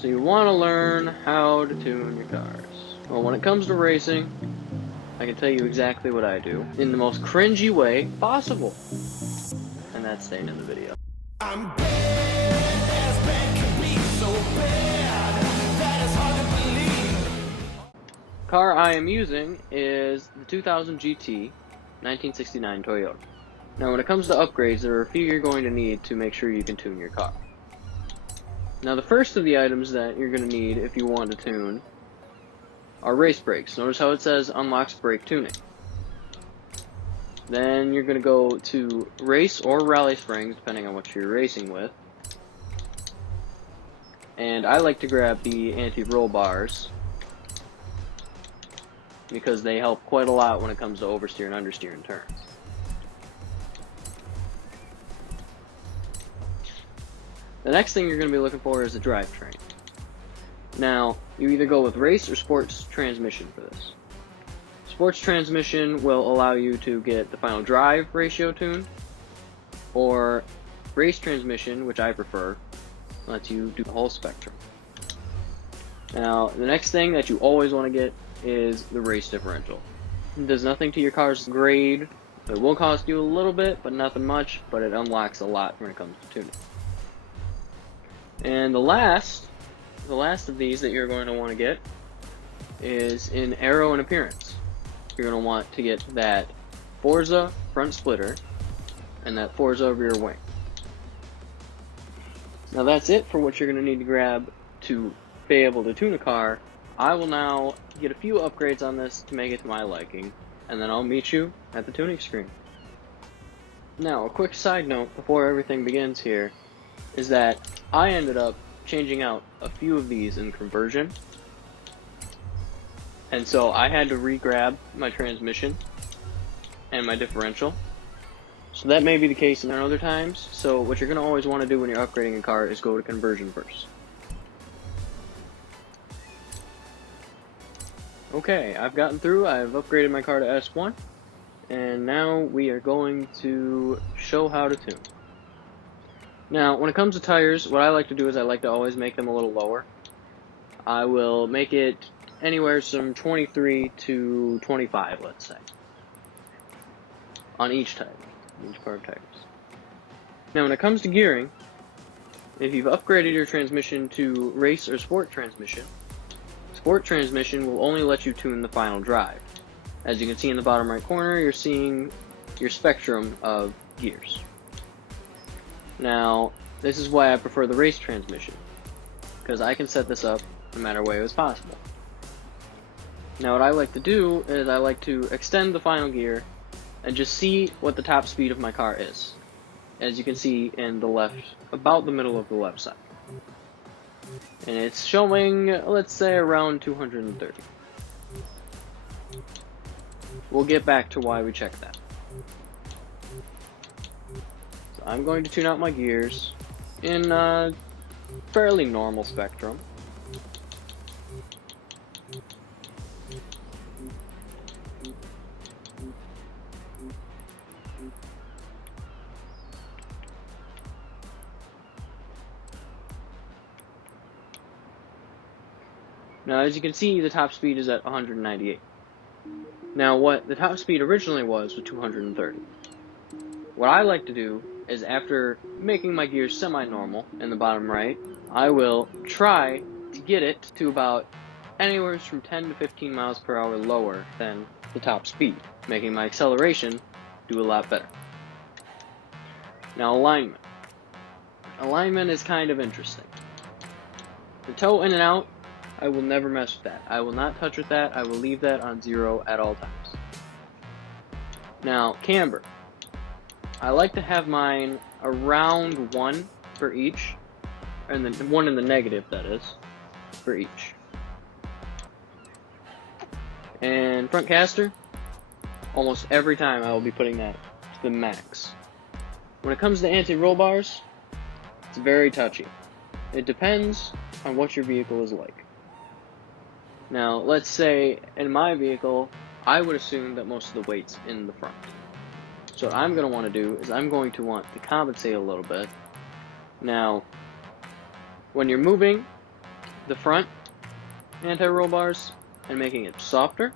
So you want to learn how to tune your cars. Well, when it comes to racing, I can tell you exactly what I do in the most cringy way possible. And that's staying in the video. I'm bad as bad can be, so bad that it's hard to believe. Car I am using is the 2000 GT 1969 Toyota. Now when it comes to upgrades, there are a few you're going to need to make sure you can tune your car. Now the first of the items that you're going to need if you want to tune are race brakes. Notice how it says unlocks brake tuning. Then you're going to go to race or rally springs, depending on what you're racing with. And I like to grab the anti-roll bars because they help quite a lot when it comes to oversteer and understeer in turns. The next thing you're going to be looking for is the drivetrain. Now, you either go with race or sports transmission for this. Sports transmission will allow you to get the final drive ratio tuned, or race transmission, which I prefer, lets you do the whole spectrum. Now, the next thing that you always want to get is the race differential. It does nothing to your car's grade. It will cost you a little bit, but nothing much, but it unlocks a lot when it comes to tuning. And the last of these that you're going to want to get is in aero and appearance. You're going to want to get that Forza front splitter and that Forza rear wing. Now that's it for what you're going to need to grab to be able to tune a car. I will now get a few upgrades on this to make it to my liking, and then I'll meet you at the tuning screen. Now, a quick side note before everything begins here is that I ended up changing out a few of these in conversion, and so I had to re-grab my transmission and my differential. So that may be the case in other times, so what you're going to always want to do when you're upgrading a car is go to conversion first. Okay, I've gotten through, I've upgraded my car to S1, and now we are going to show how to tune. Now, when it comes to tires, what I like to do is I like to always make them a little lower. I will make it anywhere from 23 to 25, let's say, on each type, each pair of tires. Now, when it comes to gearing, if you've upgraded your transmission to race or sport transmission will only let you tune the final drive. As you can see in the bottom right corner, you're seeing your spectrum of gears. Now, this is why I prefer the race transmission, because I can set this up no matter way as possible. Now what I like to do is I like to extend the final gear and just see what the top speed of my car is. As you can see in the left, about the middle of the left side. And it's showing, let's say, around 230. We'll get back to why we check that. So I'm going to tune out my gears in a fairly normal spectrum. Now, as you can see, the top speed is at 198. Now, what the top speed originally was 230. What I like to do is, after making my gears semi-normal in the bottom right, I will try to get it to about anywhere from 10 to 15 miles per hour lower than the top speed, making my acceleration do a lot better. Now, alignment. Alignment is kind of interesting. The toe in and out, I will never mess with that. I will not touch with that. I will leave that on 0 at all times. Now, camber. I like to have mine around 1 for each, and then 1 in the negative, that is, for each. And front caster, almost every time I will be putting that to the max. When it comes to anti-roll bars, it's very touchy. It depends on what your vehicle is like. Now, let's say in my vehicle, I would assume that most of the weight's in the front. So what I'm going to want to do is I'm going to want to compensate a little bit. Now, when you're moving, the front anti-roll bars and making it softer,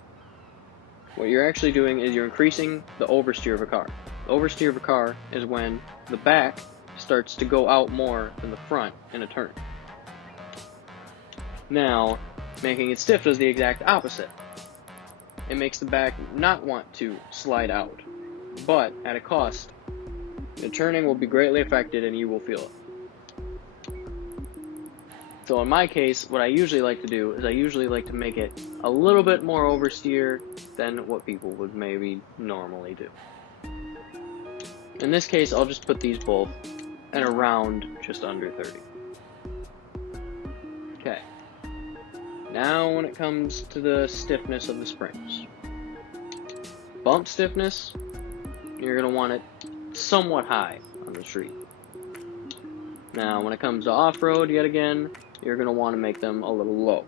what you're actually doing is you're increasing the oversteer of a car. The oversteer of a car is when the back starts to go out more than the front in a turn. Now, making it stiff does the exact opposite. It makes the back not want to slide out, but at a cost. The turning will be greatly affected and you will feel it. So in my case, what I usually like to do is I usually like to make it a little bit more oversteer than what people would maybe normally do. In this case, I'll just put these both at around just under 30. Okay. Now when it comes to the stiffness of the springs. Bump stiffness, you're going to want it somewhat high on the street. Now when it comes to off-road, yet again, you're going to want to make them a little low.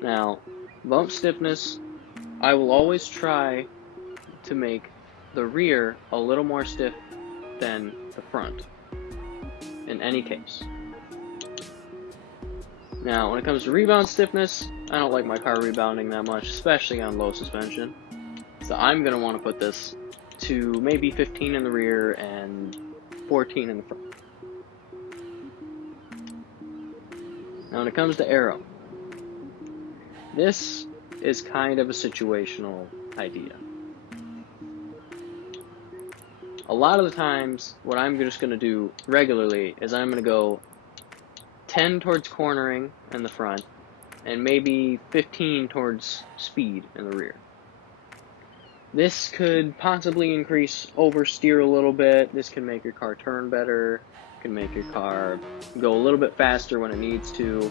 Now, bump stiffness, I will always try to make the rear a little more stiff than the front, in any case. Now, when it comes to rebound stiffness, I don't like my car rebounding that much, especially on low suspension. So I'm going to want to put this to maybe 15 in the rear and 14 in the front. Now when it comes to aero, this is kind of a situational idea. A lot of the times, what I'm just going to do regularly is I'm going to go 10 towards cornering in the front, and maybe 15 towards speed in the rear. This could possibly increase oversteer a little bit. This can make your car turn better. Can make your car go a little bit faster when it needs to.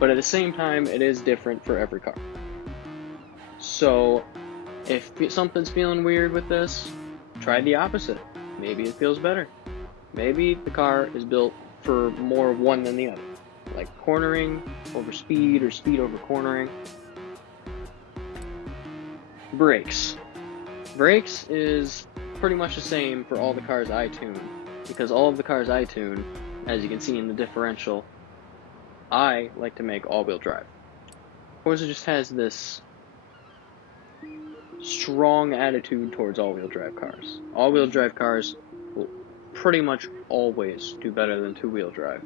But at the same time, it is different for every car. So, if something's feeling weird with this, try the opposite. Maybe it feels better. Maybe the car is built for more of one than the other. Like cornering over speed or speed over cornering. Brakes. Brakes is pretty much the same for all the cars I tune, because all of the cars I tune, as you can see in the differential, I like to make all-wheel drive. Forza just has this strong attitude towards all-wheel drive cars. All-wheel drive cars will pretty much always do better than two-wheel drive.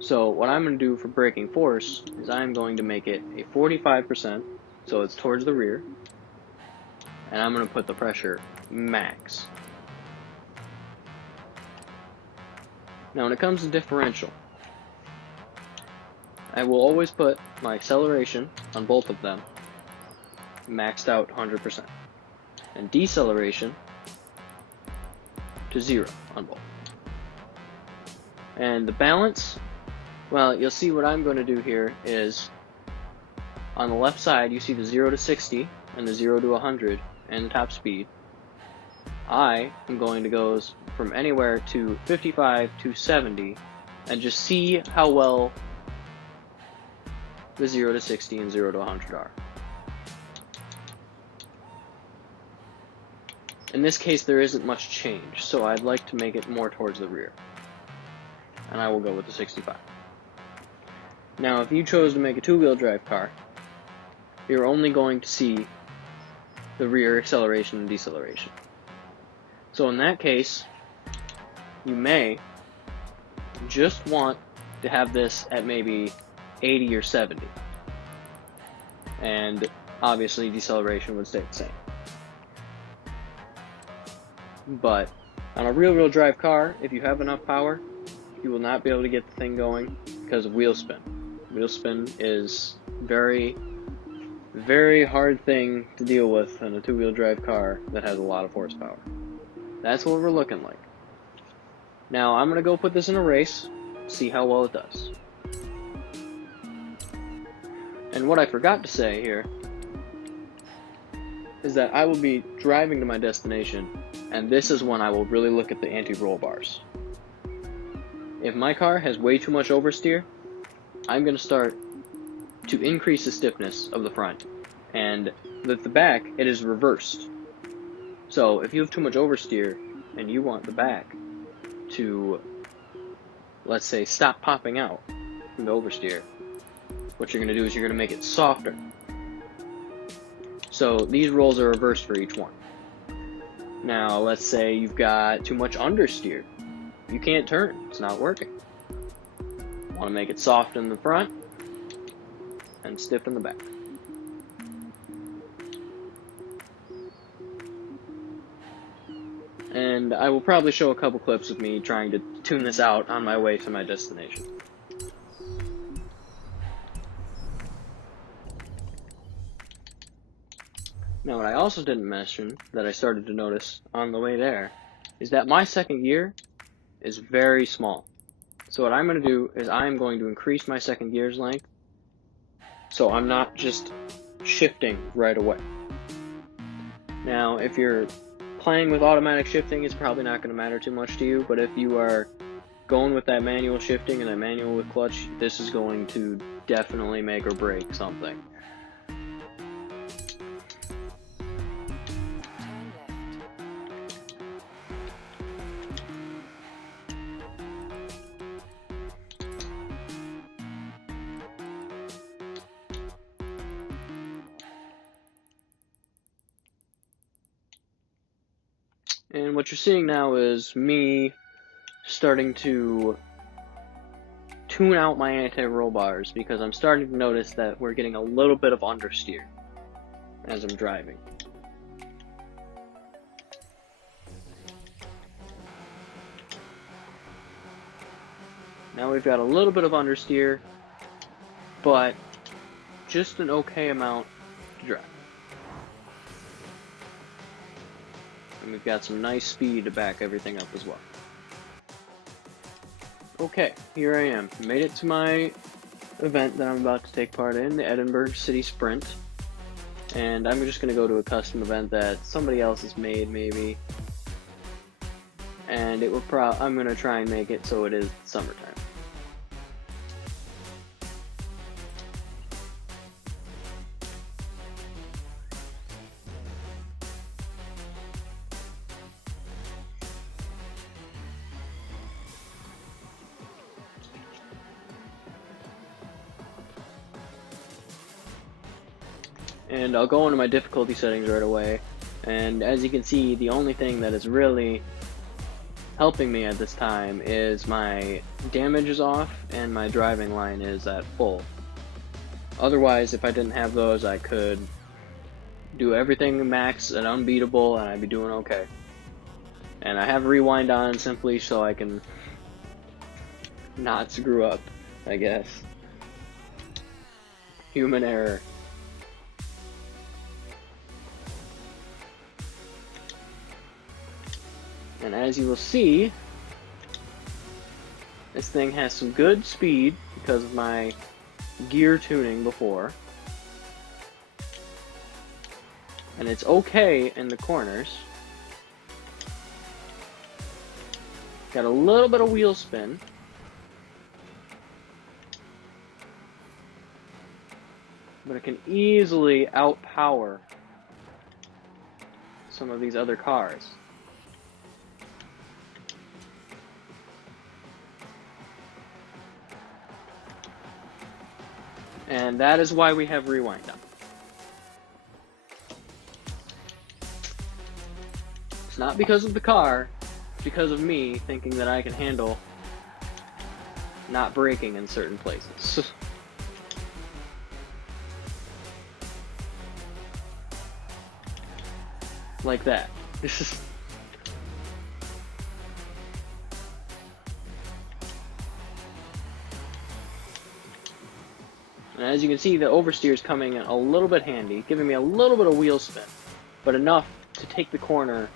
So what I'm going to do for braking force is I'm going to make it a 45%, so it's towards the rear, and I'm going to put the pressure max. Now when it comes to differential, I will always put my acceleration on both of them maxed out 100%, and deceleration to 0 on both. And the balance, well, you'll see what I'm going to do here is on the left side you see the 0 to 60 and the 0 to 100 and the top speed. I am going to go from anywhere to 55 to 70 and just see how well the 0 to 60 and 0 to 100 are. In this case there isn't much change, so I'd like to make it more towards the rear. And I will go with the 65. Now if you chose to make a two-wheel drive car, you're only going to see the rear acceleration and deceleration. So in that case, you may just want to have this at maybe 80 or 70. And obviously deceleration would stay the same. But on a rear-wheel drive car, if you have enough power, you will not be able to get the thing going because of wheel spin. Wheel spin is very, very hard thing to deal with in a two-wheel drive car that has a lot of horsepower. That's what we're looking like. Now I'm going to go put this in a race, see how well it does. And what I forgot to say here is that I will be driving to my destination, and this is when I will really look at the anti-roll bars. If my car has way too much oversteer, I'm going to start to increase the stiffness of the front, and with the back, it is reversed. So if you have too much oversteer and you want the back to, let's say, stop popping out, from the oversteer, what you're going to do is you're going to make it softer. So these rolls are reversed for each one. Now, let's say you've got too much understeer. You can't turn. It's not working. Want to make it soft in the front and stiff in the back. And I will probably show a couple clips of me trying to tune this out on my way to my destination. Now, what I also didn't mention that I started to notice on the way there is that my second gear is very small. So what I'm going to do is I'm going to increase my second gear's length so I'm not just shifting right away. Now, if you're playing with automatic shifting, it's probably not going to matter too much to you, but if you are going with that manual shifting and that manual with clutch, this is going to definitely make or break something. And what you're seeing now is me starting to tune out my anti-roll bars because I'm starting to notice that we're getting a little bit of understeer as I'm driving. Now we've got a little bit of understeer, but just an okay amount to drive. And we've got some nice speed to back everything up as well. Okay, here I am. Made it to my event that I'm about to take part in, the Edinburgh City Sprint. And I'm just going to go to a custom event that somebody else has made, maybe. And it will I'm going to try and make it so it is summertime. And I'll go into my difficulty settings right away, and as you can see, the only thing that is really helping me at this time is my damage is off and my driving line is at full. Otherwise, if I didn't have those, I could do everything max and unbeatable and I'd be doing okay. And I have rewind on simply so I can not screw up, I guess. Human error. And as you will see, this thing has some good speed because of my gear tuning before. And it's okay in the corners. Got a little bit of wheel spin. But it can easily outpower some of these other cars. And that is why we have rewind on. It's not because of the car, it's because of me thinking that I can handle not braking in certain places. Like that. And as you can see, the oversteer is coming in a little bit handy, giving me a little bit of wheel spin, but enough to take the corner,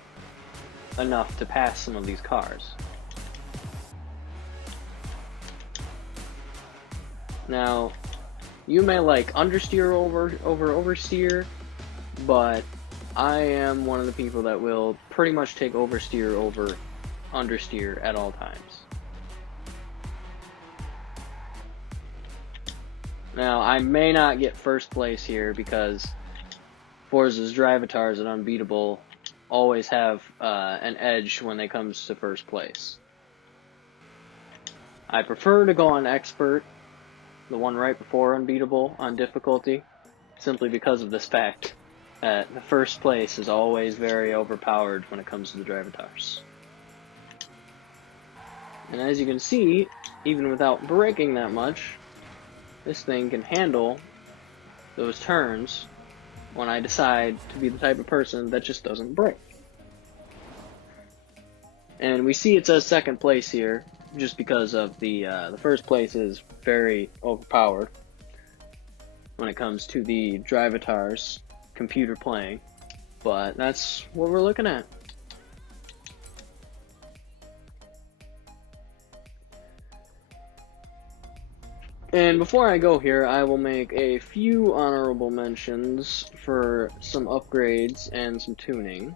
enough to pass some of these cars. Now, you may like understeer over oversteer, but I am one of the people that will pretty much take oversteer over understeer at all times. Now, I may not get first place here because Forza's drivatars and Unbeatable always have an edge when it comes to first place. I prefer to go on expert the one right before unbeatable on difficulty, simply because of this fact that the first place is always very overpowered when it comes to the Drivatars. And as you can see, even without braking that much, this thing can handle those turns when I decide to be the type of person that just doesn't brake. And we see it says second place here, just because of the first place is very overpowered when it comes to the Drivatars computer playing. But that's what we're looking at. And before I go here, I will make a few honorable mentions for some upgrades and some tuning.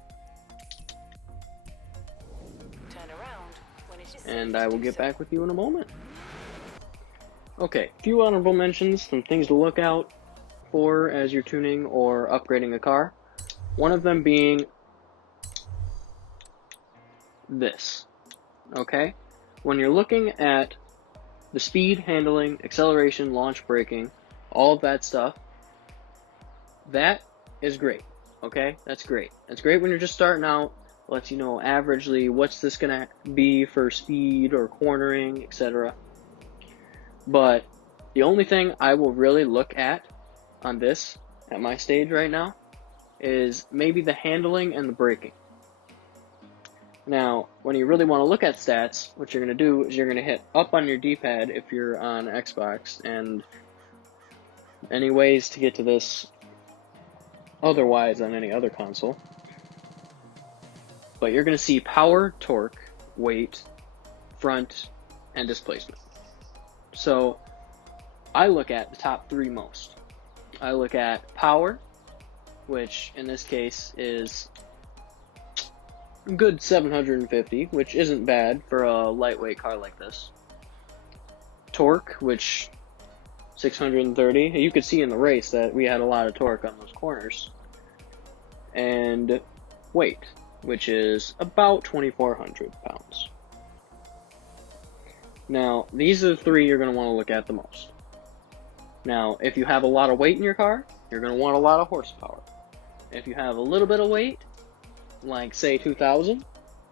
And I will get back with you in a moment. Okay, few honorable mentions, some things to look out for as you're tuning or upgrading a car. One of them being this. Okay? When you're looking at the speed, handling, acceleration, launch, braking, all of that stuff, that is great. Okay? That's great. That's great when you're just starting out. Lets you know averagely what's this gonna be for speed or cornering, etc. But the only thing I will really look at on this, at my stage right now, is maybe the handling and the braking. Now, when you really want to look at stats, what you're going to do is you're going to hit up on your D-pad if you're on Xbox, and any ways to get to this otherwise on any other console. But you're going to see power, torque, weight, front, and displacement. So I look at the top three most. I look at power, which in this case is a good 750, which isn't bad for a lightweight car like this. Torque, which 630. You could see in the race that we had a lot of torque on those corners. And weight, which is about 2,400 pounds. Now, these are the three you're going to want to look at the most. Now, if you have a lot of weight in your car, you're going to want a lot of horsepower. If you have a little bit of weight, like say 2,000,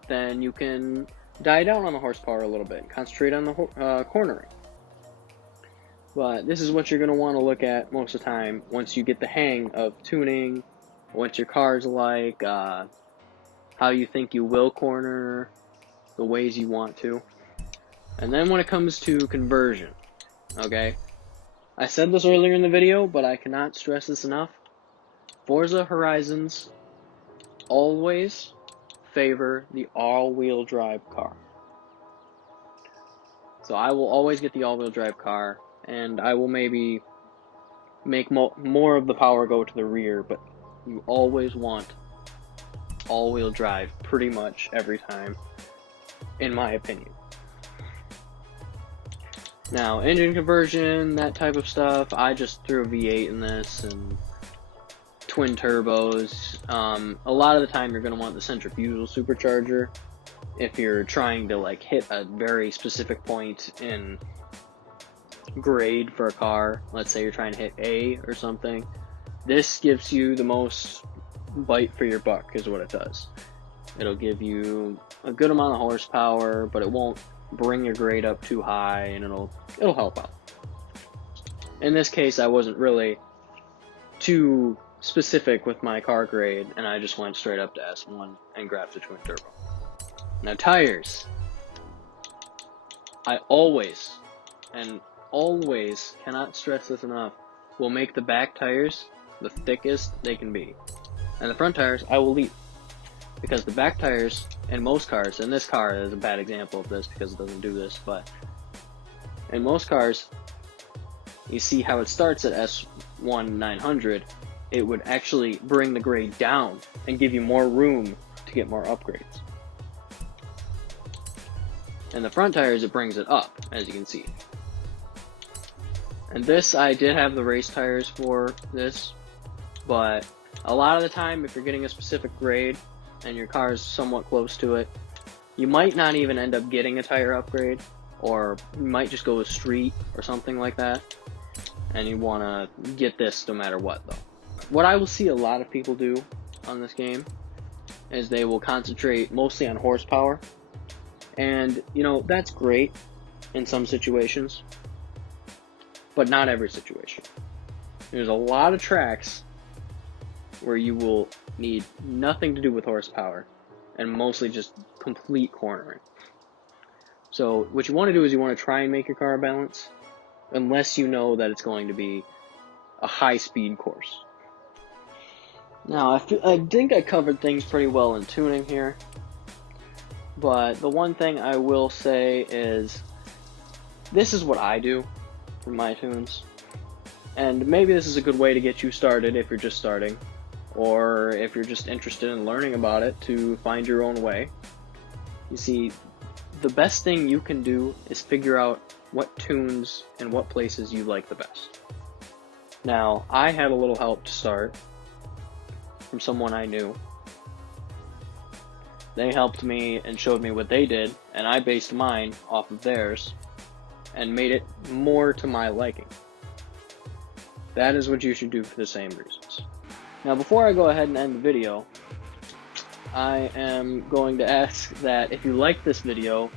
then you can die down on the horsepower a little bit and concentrate on the cornering. But this is what you're going to want to look at most of the time once you get the hang of tuning, what your car's like, how you think you will corner, the ways you want to. And then when it comes to conversion, okay, I said this earlier in the video, but I cannot stress this enough. Forza Horizons always favor the all-wheel drive car. So I will always get the all-wheel drive car, and I will maybe make more of the power go to the rear, but you always want all-wheel drive pretty much every time, in my opinion. Now, engine conversion, that type of stuff, I just threw a V8 in this, and twin turbos. A lot of the time you're going to want the centrifugal supercharger if you're trying to like hit a very specific point in grade for a car. Let's say you're trying to hit A or something. This gives you the most bite for your buck is what it does. It'll give you a good amount of horsepower, but it won't bring your grade up too high, and it'll help out. In this case, I wasn't really too specific with my car grade, and I just went straight up to S1 and grabbed the twin turbo. Now tires. I always cannot stress this enough, will make the back tires the thickest they can be. And the front tires I will leave. Because the back tires in most cars, and this car is a bad example of this because it doesn't do this, but in most cars, you see how it starts at S1 900, it would actually bring the grade down and give you more room to get more upgrades. And the front tires, it brings it up, as you can see. And this, I did have the race tires for this, but a lot of the time, if you're getting a specific grade, and your car is somewhat close to it, you might not even end up getting a tire upgrade, or you might just go with street or something like that. and you want to get this no matter what, though. What I will see a lot of people do on this game is they will concentrate mostly on horsepower, and you know, that's great in some situations, but not every situation. There's a lot of tracks where you will need nothing to do with horsepower and mostly just complete cornering. So what you want to do is you want to try and make your car balance, unless you know that it's going to be a high-speed course. Now, I think I covered things pretty well in tuning here, but the one thing I will say is this is what I do for my tunes, and maybe this is a good way to get you started if you're just starting, or if you're just interested in learning about it to find your own way. You see, the best thing you can do is figure out what tunes and what places you like the best. Now, I had a little help to start from someone I knew. They helped me and showed me what they did, and I based mine off of theirs and made it more to my liking. That is what you should do for the same reasons. Now, before I go ahead and end the video, I am going to ask that if you like this video,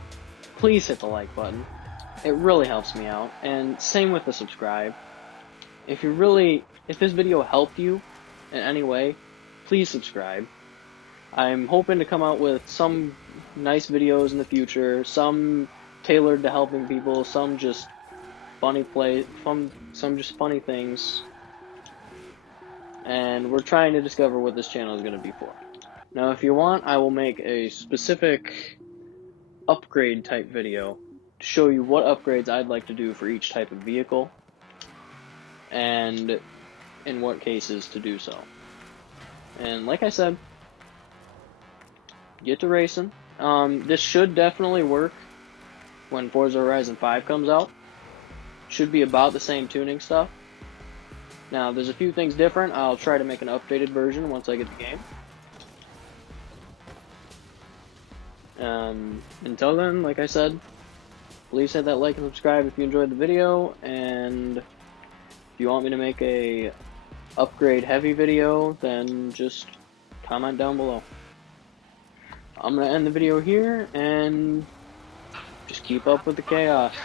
please hit the like button. It really helps me out, and same with the subscribe. If this video helped you in any way, please subscribe. I'm hoping to come out with some nice videos in the future, some tailored to helping people, some just funny things. And we're trying to discover what this channel is going to be for. Now, if you want, I will make a specific upgrade type video to show you what upgrades I'd like to do for each type of vehicle, and in what cases to do so. And like I said, get to racing. This should definitely work when Forza Horizon 5 comes out. Should be about the same tuning stuff. Now, there's a few things different. I'll try to make an updated version once I get the game. Until then, like I said, please hit that like and subscribe if you enjoyed the video, and if you want me to make a upgrade heavy video, then just comment down below. I'm going to end the video here, and just keep up with the chaos.